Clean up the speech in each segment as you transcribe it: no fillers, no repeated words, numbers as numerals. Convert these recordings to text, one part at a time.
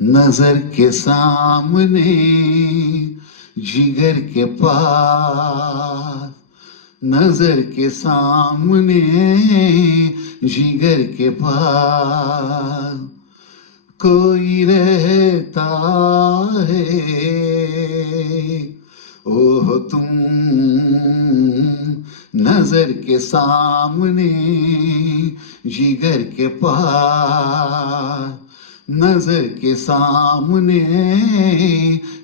नजर के सामने जिगर के पास, नजर के सामने जिगर के पास कोई रहता है। ओह तुम नजर के सामने जिगर के पास, नजर के सामने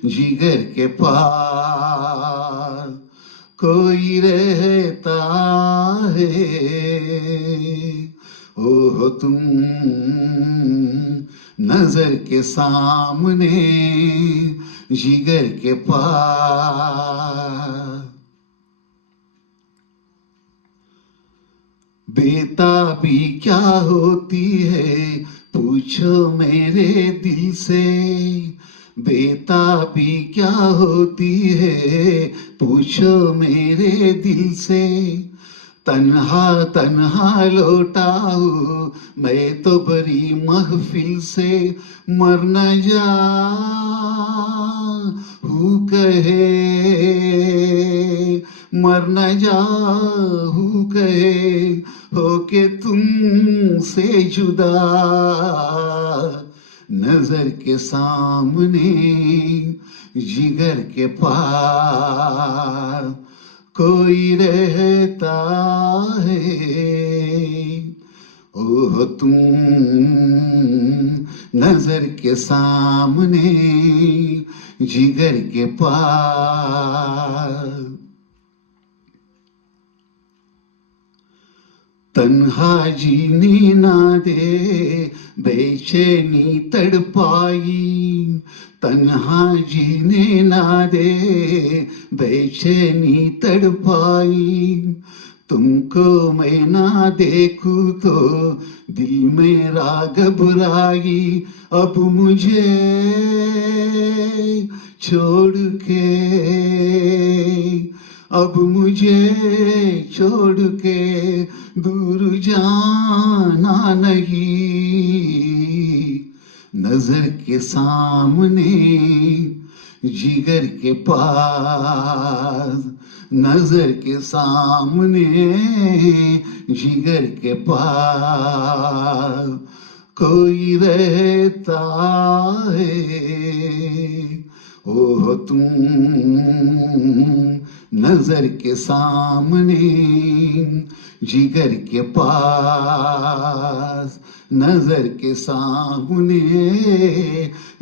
जिगर के पास कोई रहता है। ओह तुम नजर के सामने जिगर के पास। बेताबी क्या होती है पूछो मेरे दिल से, बेताबी क्या होती है पूछो मेरे दिल से। तन्हा तन्हा लौटा हूँ मैं तो बड़ी महफिल से, मर न जाऊँ कहे, मर न जाऊँ कहे होके तुमसे जुदा। नजर के सामने जिगर के पास कोई रहता है। ओह तुम नजर के सामने जिगर के पास। तन्हा जीने ना दे बेचैनी तड़पाई, तन्हा जीने ना दे बेचैनी तड़पाई। तुमको मैं ना देखूं तो दिल मेरा घबराई। अब मुझे छोड़ के, अब मुझे छोड़ के दूर जाना नहीं। नजर के सामने जिगर के पास, नजर के सामने जिगर के पास कोई रहता है। ओह तुम नजर के सामने जिगर के पास, नजर के सामने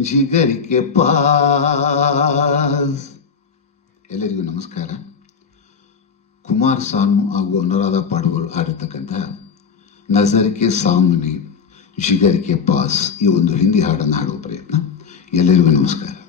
जिगर के पास। ಎಲ್ಲರಿಗೂ ನಮಸ್ಕಾರ. ಕುಮಾರ್ ಸಾನು ಹಾಗೂ ಅನುರಾಧ ಪಾಡುಗಳು ಹಾಡಿರ್ತಕ್ಕಂಥ ನಜರ್ ಕೆ ಸಾಮ್ನೆ ಜಿಗರ್ ಕೆ ಪಾಸ್ ಈ ಒಂದು ಹಿಂದಿ ಹಾಡನ್ನು ಹಾಡುವ ಪ್ರಯತ್ನ. ಎಲ್ಲರಿಗೂ ನಮಸ್ಕಾರ.